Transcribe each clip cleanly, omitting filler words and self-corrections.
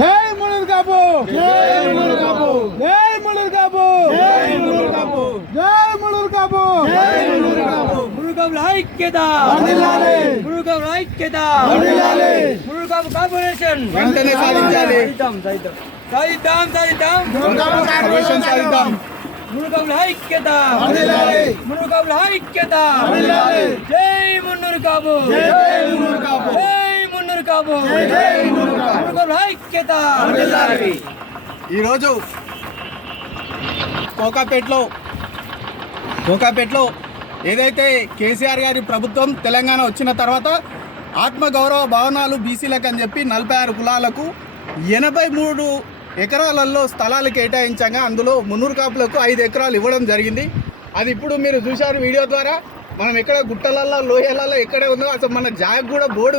జై మునూర్ కాపు, జై మునూర్ కాపు, జై మునూర్ కాపు, జై మునూర్ కాపు, జై మునూర్ కాపు, జై మునూర్ కాపు. మునూర్ కాపుల ఐక్యత, వర్ధిల్లాలి. మునూర్ కాపుల ఐక్యత, వర్ధిల్లాలి. మునూర్ కాపు కార్పొరేషన్ వెంటనే సాధించాలి. సాధిద్దాం. మునూర్ కాపు కార్పొరేషన్ సాధిద్దాం. మునూర్ కాపుల ఐక్యత, వర్ధిల్లాలి. మునూర్ కాపుల ఐక్యత, వర్ధిల్లాలి. జై మునూర్ కాపు, జై మునూర్ కాపు, జై మునూర్ కాపు, జై మునూర్ కాపు. మునూర్ కాపుల ఐక్యత. వర్ధిల్లాలి. ఈరోజు కోకాపేటలో ఏదైతే కేసీఆర్ గారి ప్రభుత్వం తెలంగాణ వచ్చిన తర్వాత ఆత్మగౌరవ భవనాలు బీసీలకు అని చెప్పి 46 కులాలకు 83 ఎకరాలలో స్థలాలు కేటాయించగా అందులో మున్నూరు కాపులకు 5 ఎకరాలు ఇవ్వడం జరిగింది. అది ఇప్పుడు మీరు చూశారు వీడియో ద్వారా. మనం ఎక్కడ గుట్టలల్లో లోయలలో ఎక్కడ ఉందో అసలు మన జాగ్ కూడా బోర్డు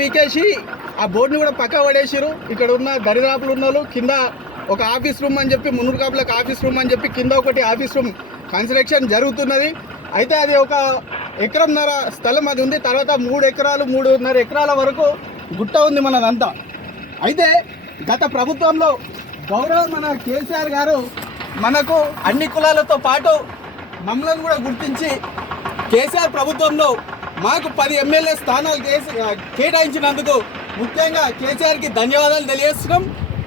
వీకేసి ఆ బోర్డుని కూడా పక్క పడేసిరు. ఇక్కడ ఉన్న దరిదాపులు ఉన్న కింద ఒక ఆఫీస్ రూమ్ అని చెప్పి మున్నూరు కాపులకు ఆఫీస్ రూమ్ అని చెప్పి కింద ఒకటి ఆఫీస్ రూమ్ కన్స్ట్రక్షన్ జరుగుతున్నది. అయితే అది ఒక ఎకరంన్నర స్థలం అది ఉంది. తర్వాత 3 ఎకరాలు 3.5 ఎకరాల వరకు గుట్ట ఉంది మనదంతా. అయితే గత ప్రభుత్వంలో మన కేసీఆర్ గారు మనకు అన్ని కులాలతో పాటు మమ్మల్ని కూడా గుర్తించి కేసీఆర్ ప్రభుత్వంలో మాకు 10 ఎమ్మెల్యే స్థానాలు కేటాయించినందుకు ముఖ్యంగా కేసీఆర్కి ధన్యవాదాలు తెలియజేస్తున్నాం.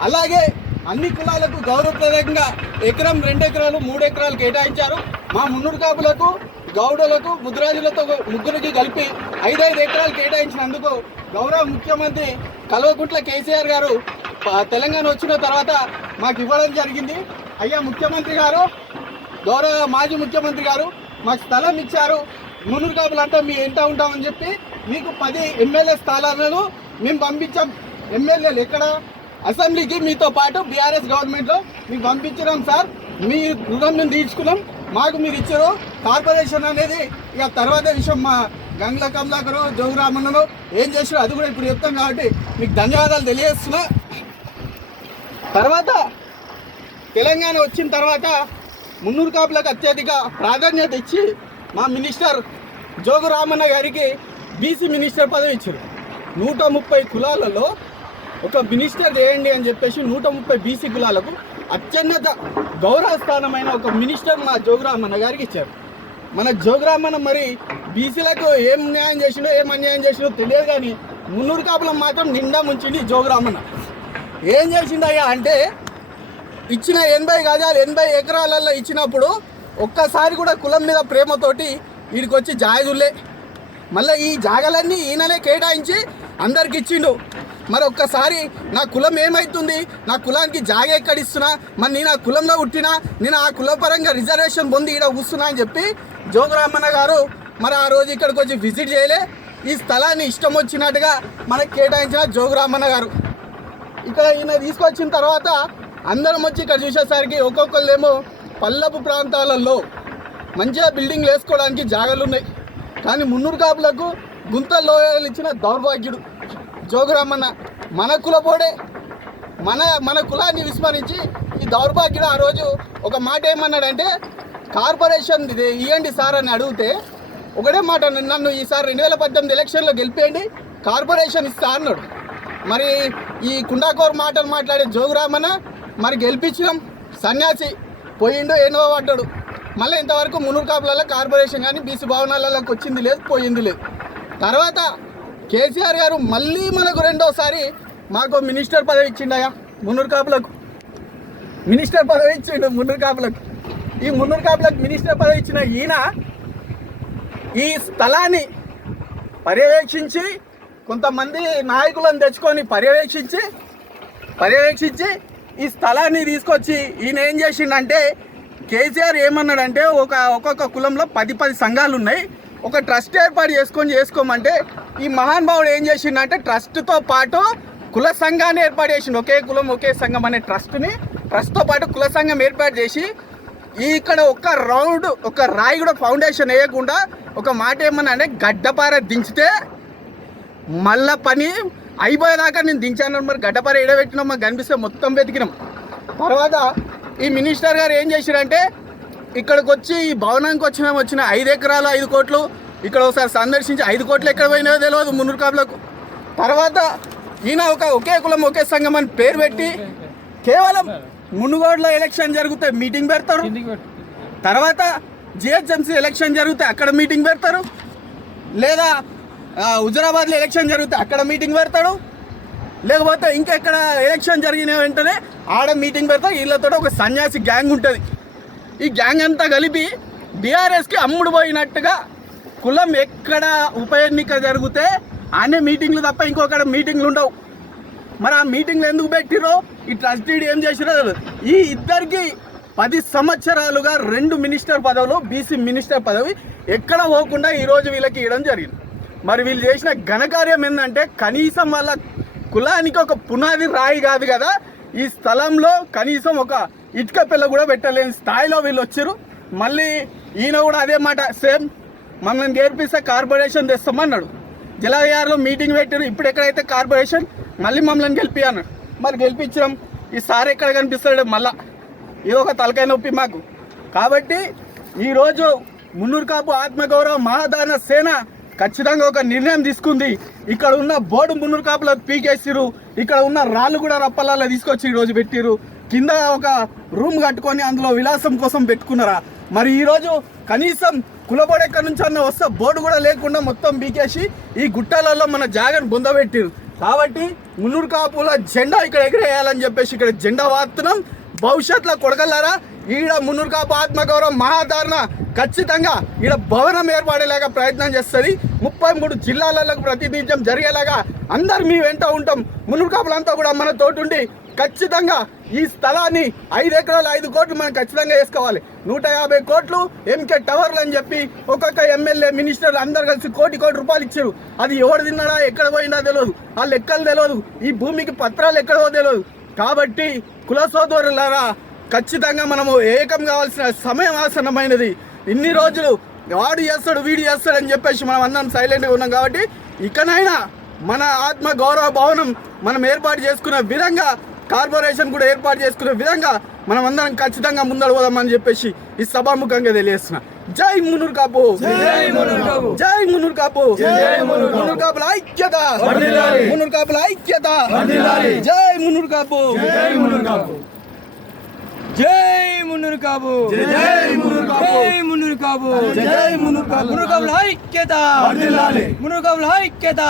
అలాగే అన్ని కులాలకు గౌరవప్రదంగా ఎకరం 2 ఎకరాలు 3 ఎకరాలు కేటాయించారు. మా మున్నూరు కాపులకు గౌడలకు ముద్రాజులతో ముగ్గురికి కలిపి 5 ఎకరాలు కేటాయించినందుకు గౌరవ ముఖ్యమంత్రి కల్వకుంట్ల కేసీఆర్ గారు తెలంగాణ వచ్చిన తర్వాత మాకు ఇవ్వడం జరిగింది. అయ్యా ముఖ్యమంత్రి గారు, గౌరవ మాజీ ముఖ్యమంత్రి గారు మాకు స్థలం ఇచ్చారు. మున్నూరు కాపులు అంటే మీ ఎంత ఉంటామని చెప్పి మీకు 10 ఎమ్మెల్యే స్థానాలను మేము పంపించాం. ఎమ్మెల్యేలు ఎక్కడ అసెంబ్లీకి మీతో పాటు బీఆర్ఎస్ గవర్నమెంట్లో మీకు పంపించినాం సార్. మీ రుణం మేము తీర్చుకున్నాం, మాకు మీరు ఇచ్చారు. కార్పొరేషన్ అనేది ఇక తర్వాత విషయం. మా గంగ్ల కమలాకరు జోగురామన్నను ఏం చేసారో అది కూడా ఇప్పుడు చెప్తాం కాబట్టి మీకు ధన్యవాదాలు తెలియజేస్తున్నా. తర్వాత తెలంగాణ వచ్చిన తర్వాత మున్నూరు కాపులకు అత్యధిక ప్రాధాన్యత ఇచ్చి మా మినిస్టర్ జోగురామన్న గారికి బీసీ మినిస్టర్ పదవి ఇచ్చారు. 130 కులాలలో ఒక మినిస్టర్ చేయండి అని చెప్పేసి 130 బీసీ కులాలకు అత్యున్నత గౌరవ స్థానమైన ఒక మినిస్టర్ మా జోగురామన్న గారికి ఇచ్చారు. మన జోగురామన్న మరి బీసీలకు ఏం న్యాయం చేసినో ఏం అన్యాయం చేసినో తెలియదు, కానీ మున్నూరు కాపులను మాత్రం నిండా ముంచింది జోగురామన్న. ఏం చేసిందయ్యా అంటే ఇచ్చిన 80 గజాలు 80 ఎకరాలలో ఇచ్చినప్పుడు ఒక్కసారి కూడా కులం మీద ప్రేమతోటి వీడికి వచ్చి జాగదులే. మళ్ళీ ఈ జాగలన్నీ ఈయననే కేటాయించి అందరికి ఇచ్చిండు. మరి ఒక్కసారి నా కులం ఏమవుతుంది, నా కులానికి జాగ ఎక్కడిస్తున్నా, మరి నేను ఆ కులంలో పుట్టినా, నేను ఆ కులపరంగా రిజర్వేషన్ పొంది ఇక్కడ కూస్తున్నా అని చెప్పి జోగురామన్న గారు మరి ఆ రోజు ఇక్కడికి వచ్చి విజిట్ చేయలే. ఈ స్థలాన్ని ఇష్టం వచ్చినట్టుగా మనకి కేటాయించిన జోగురామన్న గారు ఇక్కడ ఈయన తీసుకొచ్చిన తర్వాత అందరం వచ్చి ఇక్కడ చూసేసరికి ఒక్కొక్కళ్ళేమో పల్లపు ప్రాంతాలలో మంచిగా బిల్డింగ్లు వేసుకోవడానికి జాగాలు ఉన్నాయి, కానీ మున్నూరు కాపులకు గుంతల్లో ఇచ్చిన దౌర్భాగ్యుడు జోగురామన్న. మన కులపోడే మన కులాన్ని విస్మరించి ఈ దౌర్భాగ్యుడు ఆ రోజు ఒక మాట ఏమన్నాడంటే, కార్పొరేషన్ ఇవ్వండి సార్ అని అడిగితే ఒకటే మాట, నన్ను ఈసారి 2018 ఎలక్షన్లో గెలిపేయండి, కార్పొరేషన్ ఇస్తా అన్నాడు. మరి ఈ కుండాకోర్ మాటలు మాట్లాడే జోగురామన్న మరి గెలిపించినాం, సన్యాసి పోయిండో ఎన్నో పడ్డాడు. మళ్ళీ ఇంతవరకు మున్నూరు కాపులలో కార్పొరేషన్ కానీ బీసీ భవనాలలోకి వచ్చింది లేదు, పోయింది లేదు. తర్వాత కేసీఆర్ గారు మళ్ళీ మనకు రెండోసారి మాకు మినిస్టర్ పదవి ఇచ్చిండయా. మున్నూరు కాపులకు మినిస్టర్ పదవి ఇచ్చిండు. ఈ మున్నూరు కాపులకు మినిస్టర్ పదవి ఇచ్చిన ఈయన ఈ స్థలాన్ని పర్యవేక్షించి కొంతమంది నాయకులను తెచ్చుకొని పర్యవేక్షించి ఈ స్థలాన్ని తీసుకొచ్చి ఈయన ఏం చేసిండంటే, కేసీఆర్ ఏమన్నాడంటే ఒక్కొక్క కులంలో 10 సంఘాలు ఉన్నాయి, ఒక ట్రస్ట్ ఏర్పాటు చేసుకోమంటే ఈ మహానుభావుడు ఏం చేసిండంటే ట్రస్ట్తో పాటు కుల సంఘాన్ని ఏర్పాటు చేసిండు. ఒకే కులం ఒకే సంఘం అనే ట్రస్ట్తో పాటు కుల సంఘం ఏర్పాటు చేసి ఇక్కడ ఒక రాయి కూడా ఫౌండేషన్ వేయకుండా ఒక మాట ఏమన్నా అంటే గడ్డపార దించితే మళ్ళా పని అయిపోయేదాకా నేను దించాను. మరి గడ్డపార ఎడబెట్టినాం, మాకు కనిపిస్తే మొత్తం వెతికినాం. తర్వాత ఈ మినిస్టర్ గారు ఏం చేశారంటే ఇక్కడికి వచ్చి ఈ భవనానికి వచ్చిన 5 ఎకరాలు 5 కోట్లు ఇక్కడ ఒకసారి సందర్శించి 5 కోట్లు ఎక్కడ పోయినాయో తెలియదు మున్నూరు కాపులకు. తర్వాత ఈయన ఒకే కులం ఒకే సంఘం అని పేరు పెట్టి కేవలం మునుగోడులో ఎలక్షన్ జరిగితే మీటింగ్ పెడతారు, తర్వాత జిహెచ్ఎంసీ ఎలక్షన్ జరిగితే అక్కడ మీటింగ్ పెడతారు, లేదా హుజరాబాద్లో ఎలక్షన్ జరిగితే అక్కడ మీటింగ్ పెడతాడు, లేకపోతే ఇంకెక్కడ ఎలక్షన్ జరిగిన వెంటనే ఆడ మీటింగ్ పెడతారు. వీళ్ళతో ఒక సన్యాసి గ్యాంగ్ ఉంటుంది. ఈ గ్యాంగ్ అంతా కలిపి బీఆర్ఎస్కి అమ్ముడు పోయినట్టుగా కులం ఎక్కడ ఉప ఎన్నిక జరిగితే అనే మీటింగ్లు తప్ప ఇంకొకటి మీటింగ్లు ఉండవు. మరి ఆ మీటింగ్లు ఎందుకు పెట్టిరో ఈ ట్రస్టీడ్ ఏం చేసిరో ఈ ఇద్దరికి 10 సంవత్సరాలుగా 2 మినిస్టర్ పదవులు, బీసీ మినిస్టర్ పదవి ఎక్కడ పోకుండా ఈరోజు వీళ్ళకి ఇవ్వడం జరిగింది. మరి వీళ్ళు చేసిన ఘనకార్యం ఏంటంటే కనీసం వాళ్ళ కులానికి ఒక పునాది రాయి కాదు కదా, ఈ స్థలంలో కనీసం ఒక ఇటుక పిల్ల కూడా పెట్టలేని స్థాయిలో వీళ్ళు వచ్చారు. మళ్ళీ ఈయన కూడా అదే మాట సేమ్, మమ్మల్ని గెలిపిస్తే కార్పొరేషన్ తెస్తామన్నాడు. జలాయార్లో మీటింగ్ పెట్టారు. ఇప్పుడు ఎక్కడైతే కార్పొరేషన్ మళ్ళీ మమ్మల్ని గెలిపి అన్నాడు. మరి గెలిపించాం. ఈసారి ఎక్కడ కనిపిస్తాడు మళ్ళా, ఇది ఒక తలకాయ నొప్పి మాకు. కాబట్టి ఈరోజు మున్నూరు కాపు ఆత్మగౌరవ మహాదాన సేన ఖచ్చితంగా ఒక నిర్ణయం తీసుకుంది. ఇక్కడ ఉన్న బోర్డు మున్నూరు కాపులకు పీకేసిరు, ఇక్కడ ఉన్న రాళ్ళు కూడా రప్పలాల్లో తీసుకొచ్చి ఈరోజు పెట్టిరు. కింద ఒక రూమ్ కట్టుకొని అందులో విలాసం కోసం పెట్టుకున్నారా. మరి ఈరోజు కనీసం కులబోర్డు ఎక్కడి నుంచి అన్న వస్తే బోర్డు కూడా లేకుండా మొత్తం పీకేసి ఈ గుట్టలలో మన జాగను బొందబెట్టిరు. కాబట్టి మున్నూరు కాపుల జెండా ఇక్కడ ఎగిరేయాలని చెప్పేసి ఇక్కడ జెండా వాడుతున్నాం. భవిష్యత్తులో కొడగలరా ఈడ మున్నూరు కాపు ఆత్మగౌరవం మహాధారణ ఖచ్చితంగా ఈడ భవనం ఏర్పడేలాగా ప్రయత్నం చేస్తుంది. 33 జిల్లాలకు ప్రాతినిధ్యం జరిగేలాగా అందరు మీ వెంట ఉంటాం. మున్నూరు కాపులంతా కూడా మన తోటుండి ఖచ్చితంగా ఈ స్థలాన్ని 5 ఎకరాలు 5 కోట్లు మనం ఖచ్చితంగా వేసుకోవాలి. 150 కోట్లు ఎంకే టవర్లు అని చెప్పి ఒక్కొక్క ఎమ్మెల్యే మినిస్టర్లు అందరు కలిసి కోటి రూపాయలు ఇచ్చారు. అది ఎవరు తిన్నాడా ఎక్కడ పోయినా తెలియదు, ఆ లెక్కలు తెలియదు, ఈ భూమికి పత్రాలు ఎక్కడో తెలియదు. కాబట్టి కుల సోదరులారా ఖచ్చితంగా మనము ఏకం కావాల్సిన సమయం ఆసన్నమైనది. ఇన్ని రోజులు వాడు చేస్తాడు వీడు చేస్తాడు అని చెప్పేసి మనం అందరం సైలెంట్గా ఉన్నాం. కాబట్టి ఇకనైనా మన ఆత్మ గౌరవ భవనం మనం ఏర్పాటు చేసుకున్న విధంగా, కార్పొరేషన్ కూడా ఏర్పాటు చేసుకునే విధంగా మనం అందరం ఖచ్చితంగా ముందడు పోదామని చెప్పేసి ఈ సభాముఖంగా తెలియజేస్తున్నా. జై మున్నూరు కాపు, జై మున్నూరు కాపు, మున్నూరు కాపుల ఐక్యత, మున్నూరు కాపుల ఐక్యత, జై మున్నూరు కాపు, జై మున్నూరు కాపు, జై మున్నూరు కాపు, జై మున్నూరు కాపు, మున్నూరు కాపుల ఐక్యత, మున్నూరు కాపుల ఐక్యత.